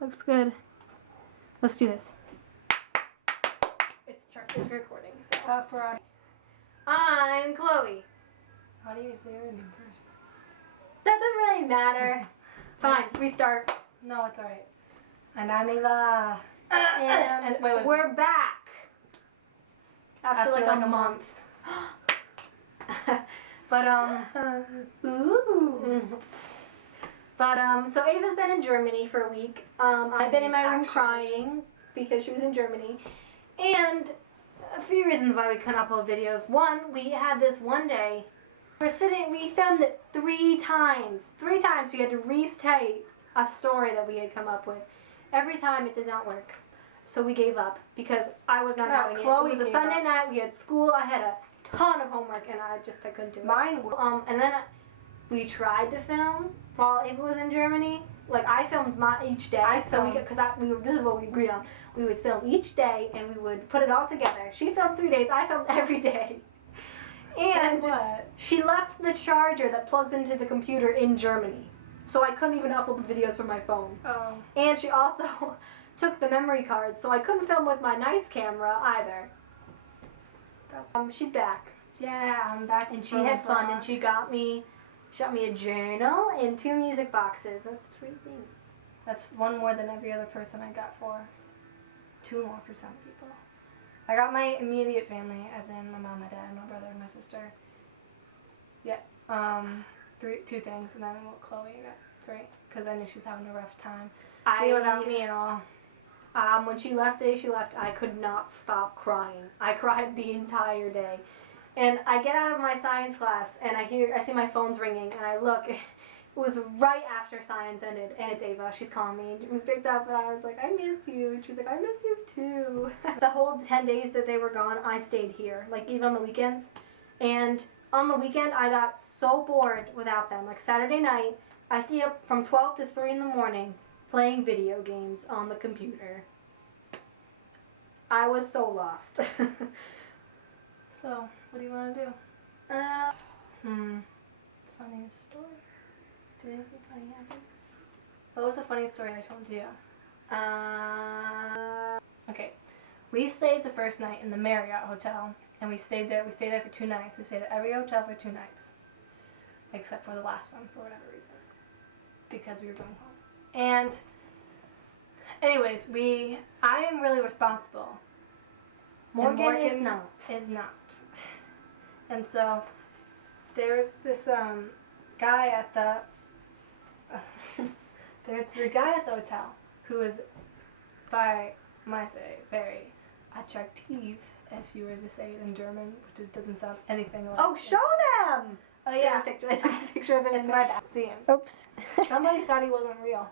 Looks good. Let's do this. It's recording. So. For our... I'm Chloe. How do you say your name first? Doesn't really matter. Fine, restart. No, it's alright. And I'm Ava. And wait. We're back. After like a month. But ooh. But so Ava's been in Germany for a week. I've been in my room crying because she was in Germany. And a few reasons why we couldn't upload videos. One, we had this one day. We filmed it 3 times. 3 times we had to restate a story that we had come up with. Every time it did not work. So we gave up because I was not having Chloe it. It was a Sunday night, we had school, I had a ton of homework and I couldn't do it. Mine. And then we tried to film while Ava was in Germany. Like I filmed each day, this is what we agreed on. We would film each day and we would put it all together. She filmed 3 days, I filmed every day. And she left the charger that plugs into the computer in Germany. So I couldn't even upload the videos from my phone. Oh. And she also took the memory card, so I couldn't film with my nice camera either. She's back. Yeah, I'm back. And she had fun, and she got me a journal and 2 music boxes. That's 3 things. That's 1 more than every other person I got for. 2 more for some people. I got my immediate family, as in my mom, my dad, my brother, and my sister. Yeah. 2 things, and then Chloe got 3, because I knew she was having a rough time. Without me at all. When she left, the day she left, I could not stop crying. I cried the entire day. And I get out of my science class, and I see my phone's ringing, and I look. It was right after science ended, and it's Ava. She's calling me. And we picked up, and I was like, I miss you. And she's like, I miss you too. The whole 10 days that they were gone, I stayed here, like even on the weekends. And on the weekend, I got so bored without them. Like Saturday night, I stayed up from 12 to 3 in the morning playing video games on the computer. I was so lost. So, what do you want to do? Funniest story? Did anything funny happen? What was the funny story I told you? Okay. We stayed the first night in the Marriott Hotel, and we stayed there for 2 nights. We stayed at every hotel for 2 nights. Except for the last one, for whatever reason. Because we were going home. And anyways, I am really responsible. Morgan is not. And so there's this guy at the hotel who is, by my say, very attractive, if you were to say it in German, which doesn't sound anything like. Oh, show them! Oh yeah, I took a picture of it. It's my bad. See him. Oops. Somebody thought he wasn't real.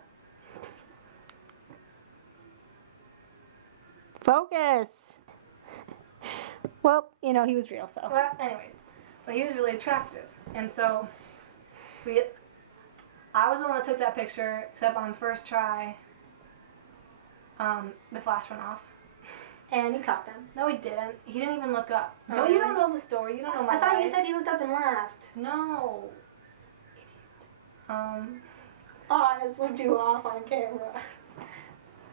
Focus. Well, he was real, so. Well, anyways, but he was really attractive, and so I was the one that took that picture, except on first try, the flash went off. And he caught them. No, he didn't. He didn't even look up. Oh, No, really? you don't know the story. You don't know my I thought life. you said he looked up and laughed. No. Idiot. Oh, this looked you off on camera.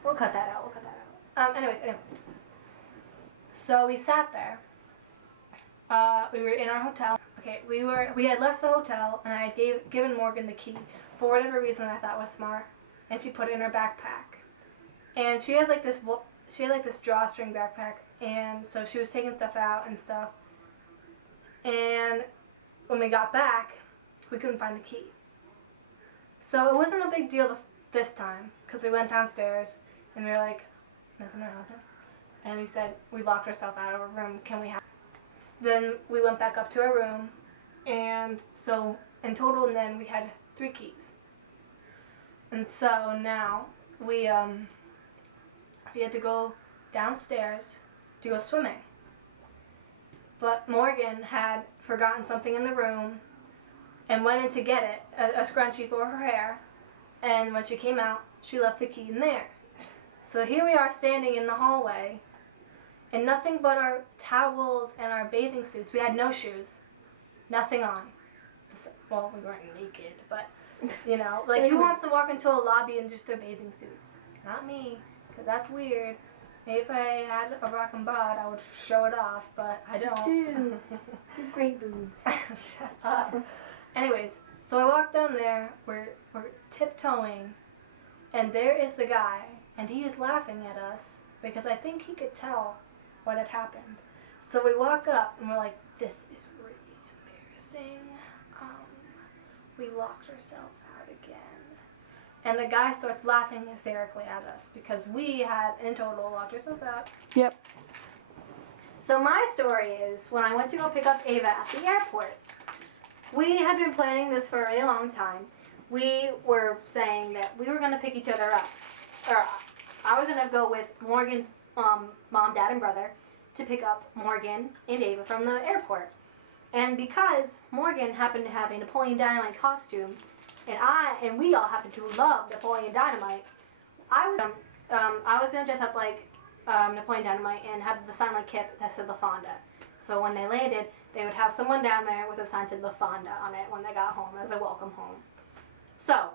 We'll cut that out. Anyway. So we sat there. We were in our hotel. Okay, we had left the hotel, and I had given Morgan the key for whatever reason I thought was smart, and she put it in her backpack. And she has like this drawstring backpack, and so she was taking stuff out and stuff. And when we got back, we couldn't find the key. So it wasn't a big deal this time, because we went downstairs, and we were like, messing around with her. And we said, we locked ourselves out of our room, can we have... Then we went back up to our room, and so in total then we had 3 keys. And so now we had to go downstairs to go swimming. But Morgan had forgotten something in the room and went in to get it, a scrunchie for her hair, and when she came out, she left the key in there. So here we are standing in the hallway, and nothing but our towels and our bathing suits. We had no shoes, nothing on. Well, we weren't naked, but You know, like who wants to walk into a lobby in just their bathing suits? Not me, because that's weird. Maybe if I had a rock and bod, I would show it off, but I don't. Dude, great boobs. Shut up. Anyways, so I walk down there, we're tiptoeing, and there is the guy, and he is laughing at us because I think he could tell what had happened. So we walk up, and we're like, this is really embarrassing. We locked ourselves out again. And the guy starts laughing hysterically at us because we had, in total, locked ourselves out. Yep. So my story is when I went to go pick up Ava at the airport. We had been planning this for a really long time. We were saying that we were going to pick each other up. Or I was going to go with Morgan's mom, dad, and brother to pick up Morgan and Ava from the airport. And because Morgan happened to have a Napoleon Dynamite costume, and we all happen to love Napoleon Dynamite, I was gonna dress up like Napoleon Dynamite and have the sign like Kip that said La Fonda. So when they landed, they would have someone down there with a sign that said La Fonda on it when they got home as a welcome home. So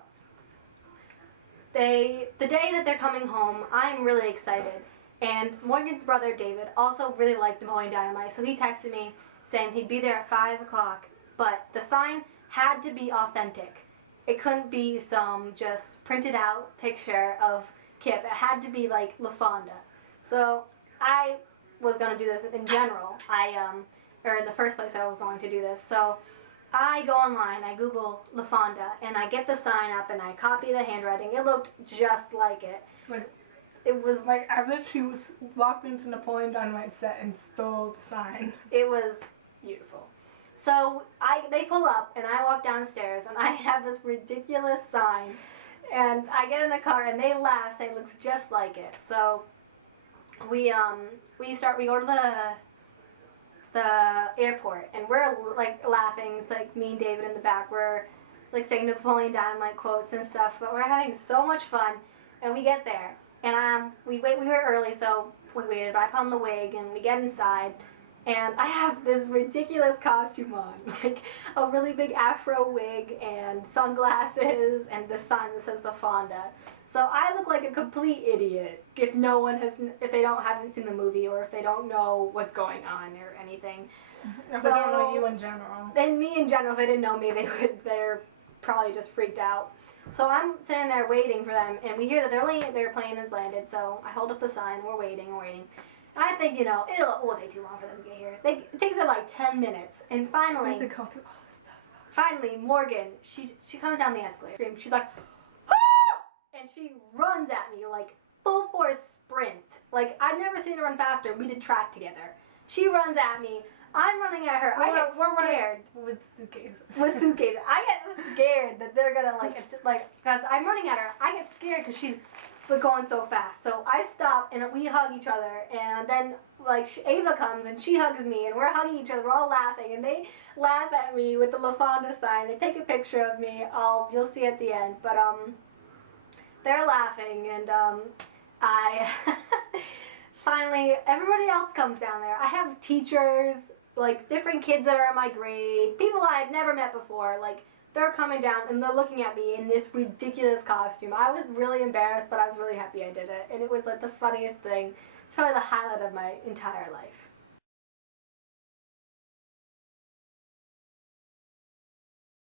the day that they're coming home, I'm really excited. And Morgan's brother David also really liked Napoleon Dynamite, so he texted me saying he'd be there at 5 o'clock, but the sign had to be authentic. It couldn't be some just printed out picture of Kip. It had to be like La Fonda. So I was going to do this in general. Or in the first place I was going to do this. So I go online, I Google La Fonda, and I get the sign up and I copy the handwriting. It looked just like it. Like, it was like as if she walked into Napoleon Dynamite set and stole the sign. It was beautiful. So they pull up and I walk downstairs and I have this ridiculous sign and I get in the car and they laugh, say it looks just like it. So we go to the airport and we're like laughing, like me and David in the back, we're like saying Napoleon Dynamite quotes and stuff, but we're having so much fun. And we get there and we were early, so we waited. I put on the wig and we get inside. And I have this ridiculous costume on, like a really big afro wig and sunglasses and this sign that says La Fonda. So I look like a complete idiot if they haven't seen the movie or if they don't know what's going on or anything. If they don't know you in general. And me in general, if they didn't know me, they're probably just freaked out. So I'm sitting there waiting for them, and we hear that their plane has landed. So I hold up the sign. We're waiting. I think, it won't take too long for them to get here. It takes them like 10 minutes. And finally, so they go through all this stuff. Finally, Morgan, she comes down the escalator. She's like, ah! And she runs at me like full force sprint. Like, I've never seen her run faster. We did track together. She runs at me. I'm running at her. I get scared. With suitcases. With suitcases. I get scared that they're gonna because I'm running at her. I get scared because she's going so fast. So I stop and we hug each other, and then Ava comes and she hugs me and we're hugging each other. We're all laughing and they laugh at me with the La Fonda sign. They take a picture of me. You'll see at the end. But they're laughing and I finally everybody else comes down there. I have teachers, like different kids that are in my grade, people I had never met before, they're coming down and they're looking at me in this ridiculous costume. I was really embarrassed, but I was really happy I did it. And it was like the funniest thing. It's probably the highlight of my entire life.